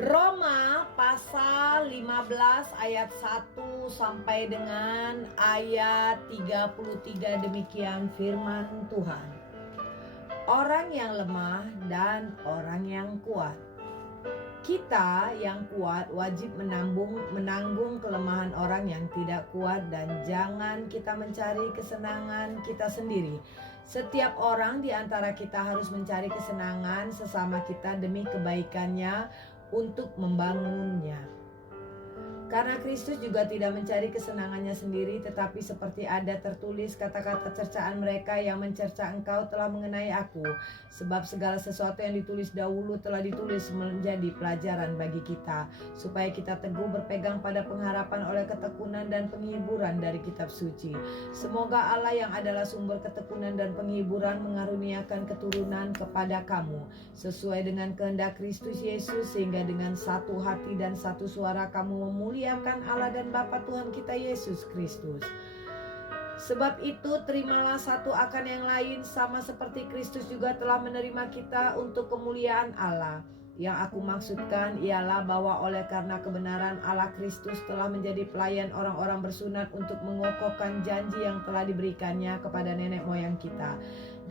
Roma pasal 15 ayat 1 sampai dengan ayat 33, demikian firman Tuhan. Orang yang lemah dan orang yang kuat. Kita yang kuat wajib menanggung kelemahan orang yang tidak kuat, dan jangan kita mencari kesenangan kita sendiri. Setiap orang di antara kita harus mencari kesenangan sesama kita demi kebaikannya untuk membangunnya. Karena Kristus juga tidak mencari kesenangannya sendiri, tetapi seperti ada tertulis, kata-kata cercaan mereka yang mencerca engkau telah mengenai aku. Sebab segala sesuatu yang ditulis dahulu telah ditulis menjadi pelajaran bagi kita, supaya kita teguh berpegang pada pengharapan oleh ketekunan dan penghiburan dari kitab suci. Semoga Allah yang adalah sumber ketekunan dan penghiburan mengaruniakan keturunan kepada kamu, sesuai dengan kehendak Kristus Yesus, sehingga dengan satu hati dan satu suara kamu memuliakan Allah dan Bapa Tuhan kita Yesus Kristus. Sebab itu terimalah satu akan yang lain, sama seperti Kristus juga telah menerima kita untuk kemuliaan Allah. Yang aku maksudkan ialah bahwa oleh karena kebenaran Allah, Kristus telah menjadi pelayan orang-orang bersunat untuk mengokohkan janji yang telah diberikannya kepada nenek moyang kita,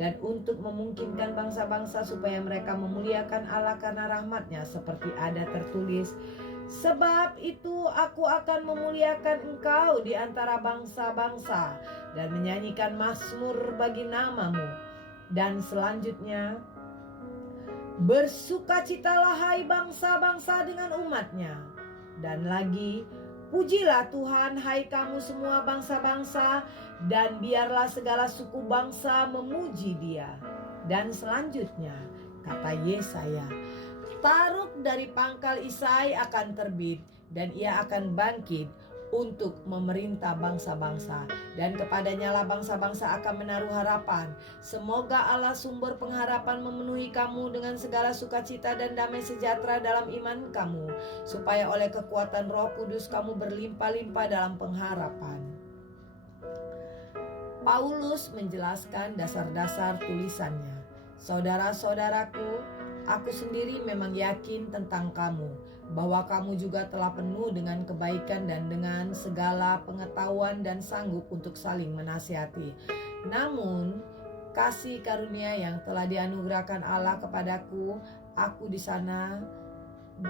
dan untuk memungkinkan bangsa-bangsa supaya mereka memuliakan Allah karena rahmat-Nya, seperti ada tertulis, sebab itu aku akan memuliakan engkau di antara bangsa-bangsa dan menyanyikan mazmur bagi namamu. Dan selanjutnya, bersukacitalah hai bangsa-bangsa dengan umatnya. Dan lagi, pujilah Tuhan hai kamu semua bangsa-bangsa, dan biarlah segala suku bangsa memuji Dia. Dan selanjutnya, kata Yesaya, Taruk dari pangkal Isai akan terbit, dan ia akan bangkit untuk memerintah bangsa-bangsa, dan kepadanya lah bangsa-bangsa akan menaruh harapan. Semoga Allah sumber pengharapan memenuhi kamu dengan segala sukacita dan damai sejahtera dalam iman kamu, supaya oleh kekuatan Roh Kudus kamu berlimpah-limpah dalam pengharapan. Paulus menjelaskan dasar-dasar tulisannya. Saudara-saudaraku, aku sendiri memang yakin tentang kamu, bahwa kamu juga telah penuh dengan kebaikan dan dengan segala pengetahuan dan sanggup untuk saling menasihati. Namun, kasih karunia yang telah dianugerahkan Allah kepadaku, aku di sana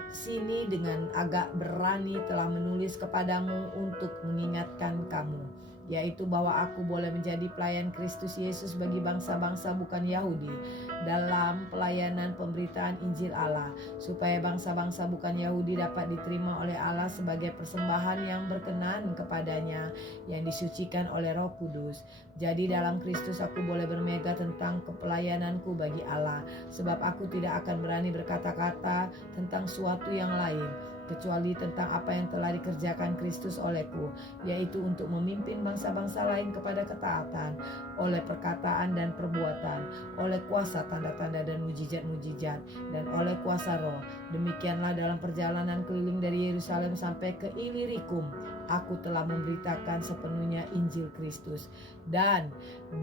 sini dengan agak berani telah menulis kepadamu untuk mengingatkan kamu, yaitu bahwa aku boleh menjadi pelayan Kristus Yesus bagi bangsa-bangsa bukan Yahudi dalam pelayanan pemberitaan Injil Allah, supaya bangsa-bangsa bukan Yahudi dapat diterima oleh Allah sebagai persembahan yang berkenan kepadanya, yang disucikan oleh Roh Kudus. Jadi dalam Kristus aku boleh bermega tentang kepelayananku bagi Allah, sebab aku tidak akan berani berkata-kata tentang suatu yang lain, kecuali tentang apa yang telah dikerjakan Kristus olehku, yaitu untuk memimpin bangsa-bangsa lain kepada ketaatan, oleh perkataan dan perbuatan, oleh kuasa tanda-tanda dan mujizat-mujizat, dan oleh kuasa Roh. Demikianlah dalam perjalanan keliling dari Yerusalem sampai ke Ilirikum, aku telah memberitakan sepenuhnya Injil Kristus. Dan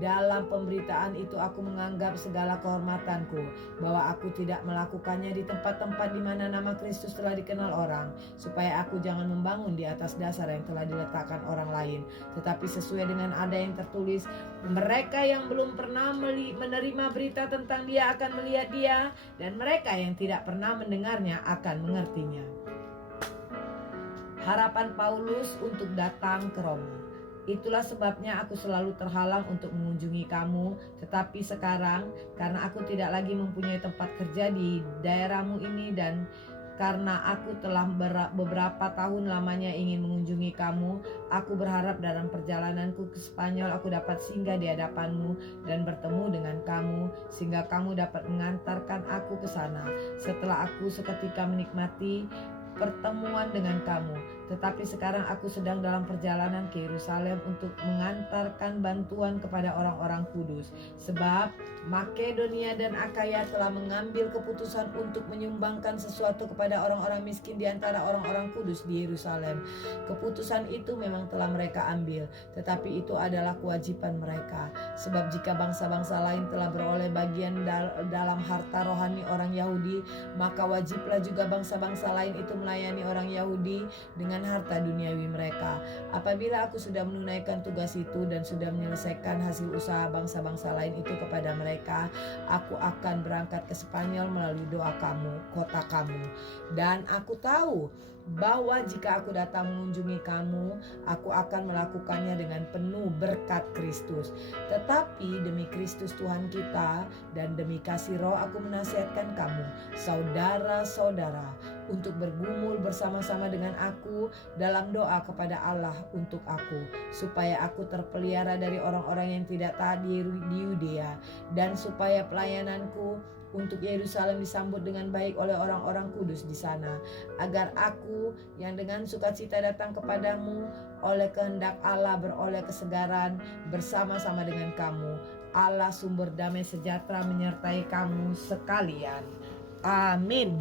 dalam pemberitaan itu aku menganggap segala kehormatanku, bahwa aku tidak melakukannya di tempat-tempat di mana nama Kristus telah dikenal orang, supaya aku jangan membangun di atas dasar yang telah diletakkan orang lain, tetapi sesuai dengan ada yang tertulis, mereka yang belum pernah menerima berita tentang Dia akan melihat Dia, dan mereka yang tidak pernah mendengarnya akan mengertinya. Harapan Paulus untuk datang ke Roma. Itulah sebabnya aku selalu terhalang untuk mengunjungi kamu, tetapi sekarang karena aku tidak lagi mempunyai tempat kerja di daerahmu ini, dan karena aku telah beberapa tahun lamanya ingin mengunjungi kamu, aku berharap dalam perjalananku ke Spanyol aku dapat singgah di hadapanmu dan bertemu dengan kamu, sehingga kamu dapat mengantarkan aku ke sana. Setelah aku seketika menikmati pertemuan dengan kamu. Tetapi sekarang aku sedang dalam perjalanan ke Yerusalem untuk mengantarkan bantuan kepada orang-orang kudus. Sebab Makedonia dan Akaya telah mengambil keputusan untuk menyumbangkan sesuatu kepada orang-orang miskin di antara orang-orang kudus di Yerusalem. Keputusan itu memang telah mereka ambil, tetapi itu adalah kewajiban mereka. Sebab jika bangsa-bangsa lain telah beroleh bagian dalam harta rohani orang Yahudi, maka wajiblah juga bangsa-bangsa lain itu melayani orang Yahudi dengan harta duniawi mereka. Apabila aku sudah menunaikan tugas itu dan sudah menyelesaikan hasil usaha bangsa-bangsa lain itu kepada mereka, aku akan berangkat ke Spanyol melalui doa kamu, kota kamu. Dan aku tahu bahwa jika aku datang mengunjungi kamu, aku akan melakukannya dengan penuh berkat Kristus. Tetapi demi Kristus Tuhan kita dan demi kasih Roh, aku menasihatkan kamu, saudara-saudara, untuk bergumul bersama-sama dengan aku dalam doa kepada Allah untuk aku, supaya aku terpelihara dari orang-orang yang tidak taat di Yudea, dan supaya pelayananku untuk Yerusalem disambut dengan baik oleh orang-orang kudus di sana, agar aku yang dengan sukacita datang kepadamu oleh kehendak Allah beroleh kesegaran bersama-sama dengan kamu. Allah sumber damai sejahtera menyertai kamu sekalian. Amin.